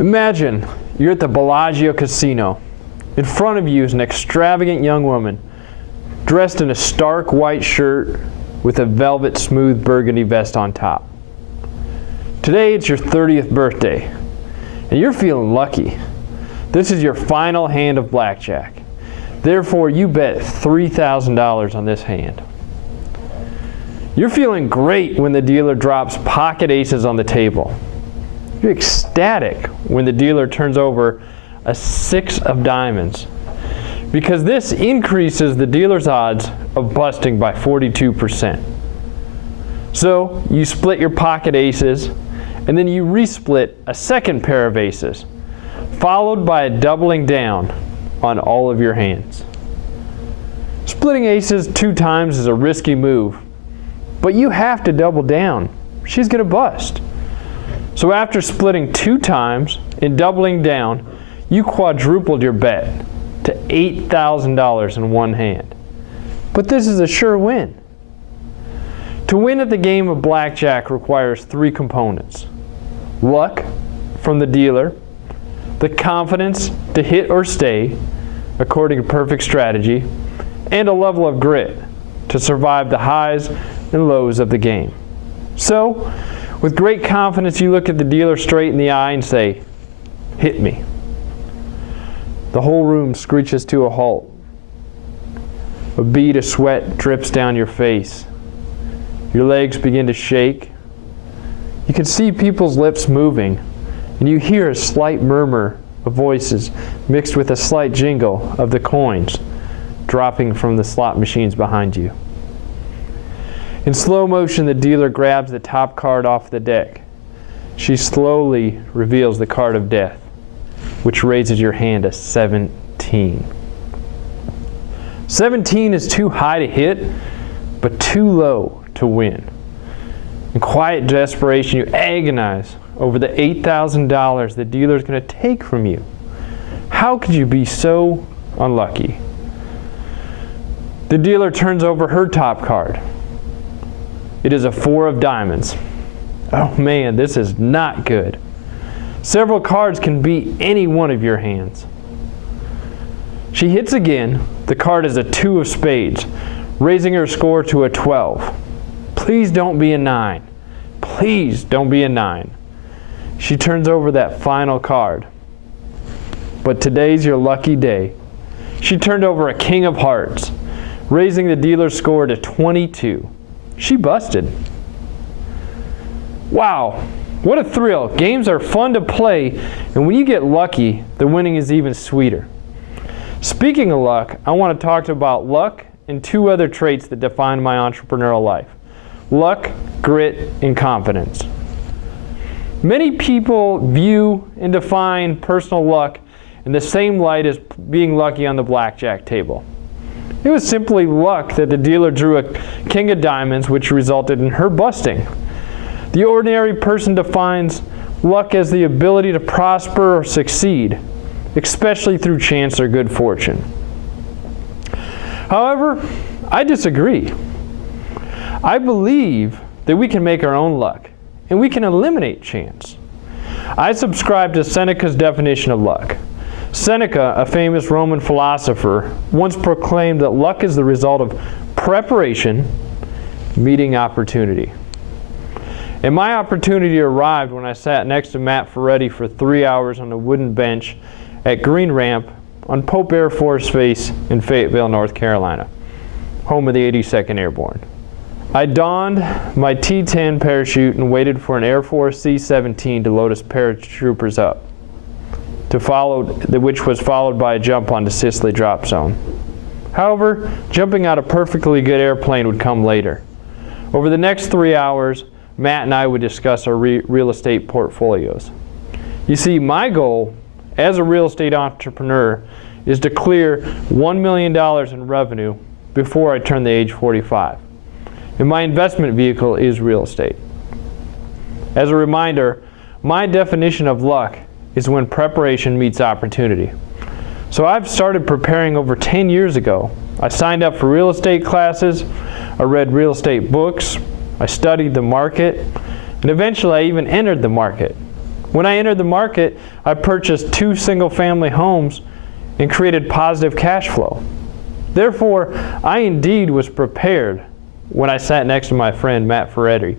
Imagine you're at the Bellagio Casino. In front of you is an extravagant young woman dressed in a stark white shirt with a velvet smooth burgundy vest on top. Today it's your 30th birthday, and you're feeling lucky. This is your final hand of blackjack. Therefore, you bet $3,000 on this hand. You're feeling great when the dealer drops pocket aces on the table. You're ecstatic when the dealer turns over a 6 of diamonds, because this increases the dealer's odds of busting by 42%. So you split your pocket aces, and then you resplit a second pair of aces, followed by a doubling down on all of your hands. Splitting aces 2 times is a risky move, but you have to double down. She's going to bust. So after splitting 2 times and doubling down, you quadrupled your bet to $8,000 in one hand. But this is a sure win. To win at the game of blackjack requires 3 components: luck from the dealer, the confidence to hit or stay according to perfect strategy, and a level of grit to survive the highs and lows of the game. So, with great confidence, you look at the dealer straight in the eye and say, "Hit me." The whole room screeches to a halt. A bead of sweat drips down your face. Your legs begin to shake. You can see people's lips moving, and you hear a slight murmur of voices mixed with a slight jingle of the coins dropping from the slot machines behind you. In slow motion, the dealer grabs the top card off the deck. She slowly reveals the card of death, which raises your hand to 17. 17 is too high to hit, but too low to win. In quiet desperation, you agonize over the $8,000 the dealer is going to take from you. How could you be so unlucky? The dealer turns over her top card. It is a 4 of diamonds. Oh man, this is not good. Several cards can beat any one of your hands. She hits again. The card is a 2 of spades, raising her score to a 12. Please don't be a 9. Please don't be a 9. She turns over that final card. But today's your lucky day. She turned over a king of hearts, raising the dealer's score to 22. She busted. Wow, what a thrill. Games are fun to play, and when you get lucky, the winning is even sweeter. Speaking of luck, I want to talk about luck and 2 other traits that define my entrepreneurial life: luck, grit, and confidence. Many people view and define personal luck in the same light as being lucky on the blackjack table. It was simply luck that the dealer drew a king of diamonds, which resulted in her busting. The ordinary person defines luck as the ability to prosper or succeed, especially through chance or good fortune. However, I disagree. I believe that we can make our own luck, and we can eliminate chance. I subscribe to Seneca's definition of luck. Seneca, a famous Roman philosopher, once proclaimed that luck is the result of preparation meeting opportunity. And my opportunity arrived when I sat next to Matt Ferretti for 3 hours on a wooden bench at Green Ramp on Pope Air Force Base in Fayetteville, North Carolina, home of the 82nd Airborne. I donned my T-10 parachute and waited for an Air Force C-17 to load us paratroopers up, which was followed by a jump onto Sicily drop zone. However, jumping out a perfectly good airplane would come later. Over the next 3 hours, Matt and I would discuss our real estate portfolios. You see, my goal as a real estate entrepreneur is to clear $1 million in revenue before I turn the age 45. And my investment vehicle is real estate. As a reminder, my definition of luck is when preparation meets opportunity. So I've started preparing over 10 years ago. I signed up for real estate classes, I read real estate books, I studied the market, and eventually I even entered the market. When I entered the market, I purchased 2 single-family homes and created positive cash flow. Therefore, I indeed was prepared when I sat next to my friend Matt Ferretti,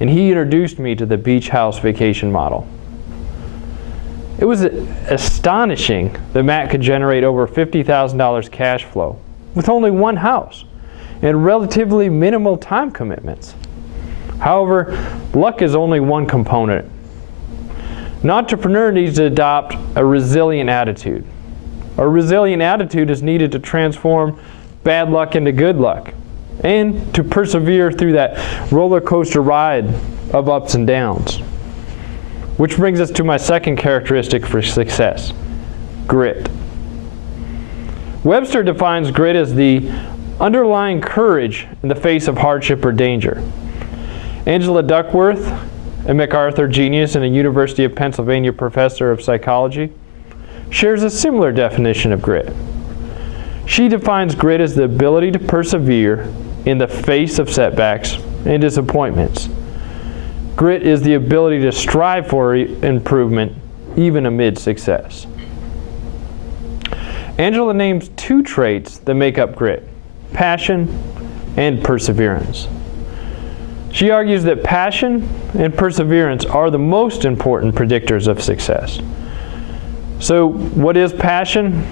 and he introduced me to the beach house vacation model. It was astonishing that Matt could generate over $50,000 cash flow with only 1 house and relatively minimal time commitments. However, luck is only one component. An entrepreneur needs to adopt a resilient attitude. A resilient attitude is needed to transform bad luck into good luck and to persevere through that roller coaster ride of ups and downs. Which brings us to my second characteristic for success: grit. Webster defines grit as the underlying courage in the face of hardship or danger. Angela Duckworth, a MacArthur genius and a University of Pennsylvania professor of psychology, shares a similar definition of grit. She defines grit as the ability to persevere in the face of setbacks and disappointments. Grit is the ability to strive for improvement even amid success. Angela names 2 traits that make up grit: passion and perseverance. She argues that passion and perseverance are the most important predictors of success. So, what is passion?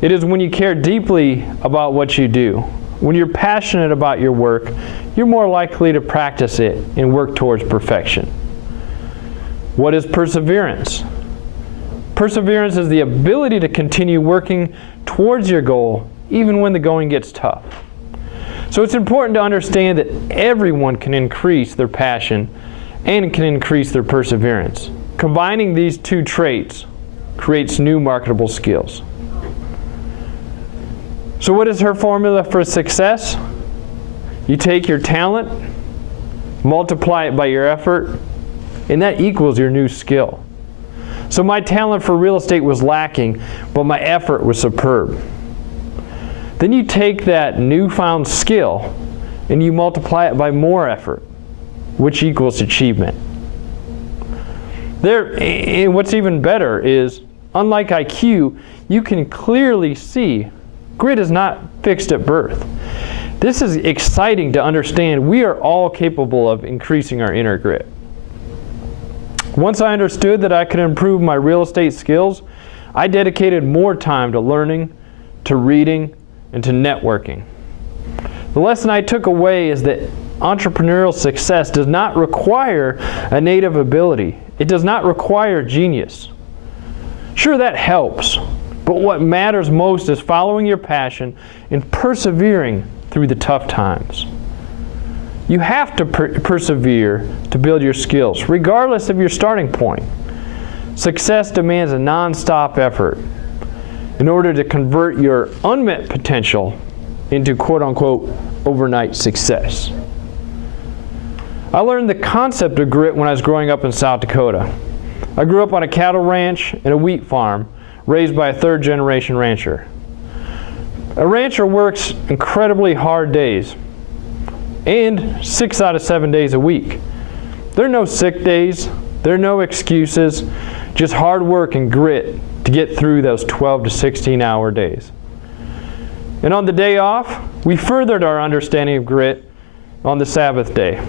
It is when you care deeply about what you do. When you're passionate about your work, you're more likely to practice it and work towards perfection. What is perseverance? Perseverance is the ability to continue working towards your goal even when the going gets tough. So it's important to understand that everyone can increase their passion and can increase their perseverance. Combining these 2 traits creates new marketable skills. So what is her formula for success? You take your talent, multiply it by your effort, and that equals your new skill. So my talent for real estate was lacking, but my effort was superb. Then you take that newfound skill and you multiply it by more effort, which equals achievement. And what's even better is, unlike IQ, you can clearly see grit is not fixed at birth. This is exciting to understand. We are all capable of increasing our inner grit. Once I understood that I could improve my real estate skills, I dedicated more time to learning, to reading, and to networking. The lesson I took away is that entrepreneurial success does not require a native ability. It does not require genius. Sure, that helps, but what matters most is following your passion and persevering through the tough times. You have to persevere to build your skills, regardless of your starting point. Success demands a non-stop effort in order to convert your unmet potential into quote-unquote overnight success. I learned the concept of grit when I was growing up in South Dakota. I grew up on a cattle ranch and a wheat farm, raised by a 3rd-generation rancher. A rancher works incredibly hard days, and 6 out of 7 days a week. There are no sick days, there are no excuses, just hard work and grit to get through those 12 to 16-hour days. And on the day off, we furthered our understanding of grit on the Sabbath day.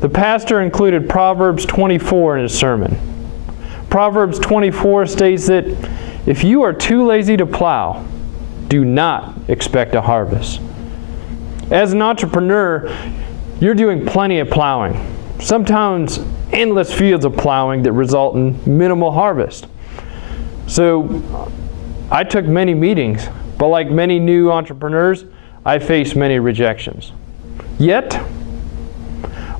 The pastor included Proverbs 24 in his sermon. Proverbs 24 states that if you are too lazy to plow, do not expect a harvest. As an entrepreneur, you're doing plenty of plowing, sometimes endless fields of plowing that result in minimal harvest. So I took many meetings, but like many new entrepreneurs, I faced many rejections. Yet,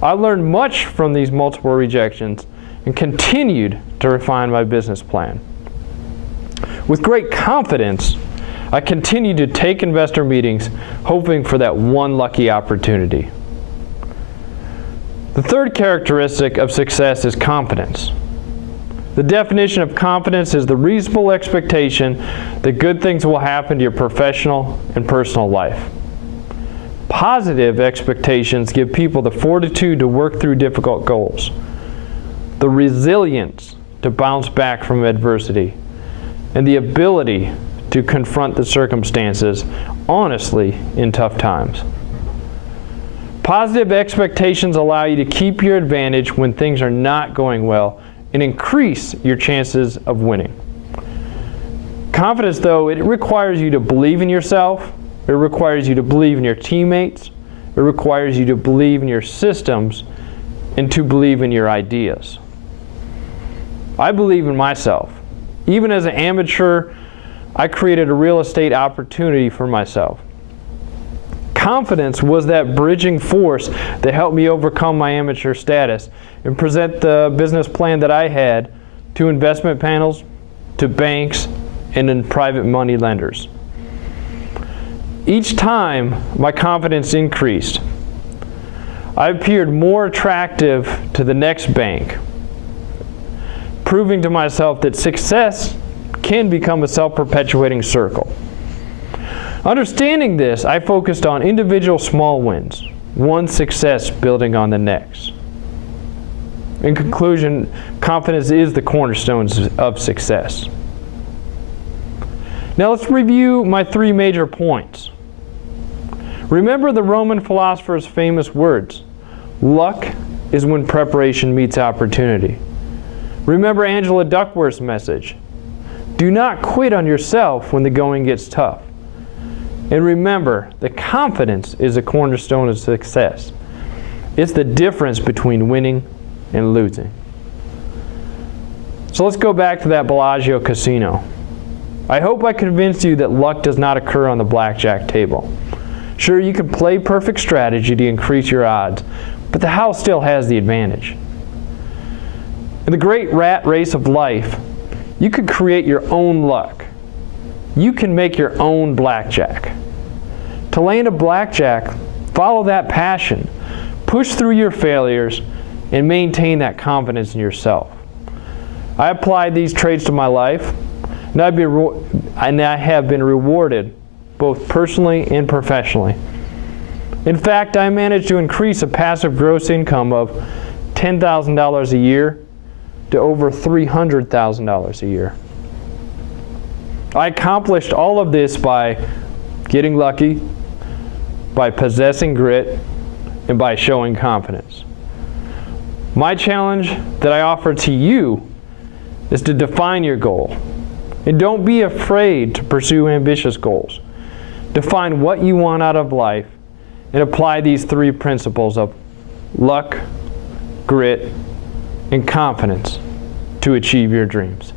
I learned much from these multiple rejections and continued to refine my business plan. With great confidence, I continued to take investor meetings, hoping for that one lucky opportunity. The third characteristic of success is confidence. The definition of confidence is the reasonable expectation that good things will happen to your professional and personal life. Positive expectations give people the fortitude to work through difficult goals. the resilience to bounce back from adversity, and the ability to confront the circumstances honestly in tough times. Positive expectations allow you to keep your advantage when things are not going well and increase your chances of winning. Confidence, though, it requires you to believe in yourself, it requires you to believe in your teammates, it requires you to believe in your systems, and to believe in your ideas. I believe in myself. Even as an amateur, I created a real estate opportunity for myself. Confidence was that bridging force that helped me overcome my amateur status and present the business plan that I had to investment panels, to banks, and in private money lenders. Each time my confidence increased, I appeared more attractive to the next bank, proving to myself that success can become a self-perpetuating circle. Understanding this, I focused on individual small wins, one success building on the next. In conclusion, confidence is the cornerstones of success. Now let's review my 3 major points. Remember the Roman philosopher's famous words, luck is when preparation meets opportunity. Remember Angela Duckworth's message, do not quit on yourself when the going gets tough. And remember, the confidence is a cornerstone of success. It's the difference between winning and losing. So let's go back to that Bellagio casino. I hope I convinced you that luck does not occur on the blackjack table. Sure, you can play perfect strategy to increase your odds, but the house still has the advantage. In the great rat race of life, you can create your own luck. You can make your own blackjack. To land a blackjack, follow that passion, push through your failures, and maintain that confidence in yourself. I applied these traits to my life, and I have been rewarded both personally and professionally. In fact, I managed to increase a passive gross income of $10,000 a year to over $300,000 a year. I accomplished all of this by getting lucky, by possessing grit, and by showing confidence. My challenge that I offer to you is to define your goal. And don't be afraid to pursue ambitious goals. Define what you want out of life and apply these 3 principles of luck, grit, and confidence to achieve your dreams.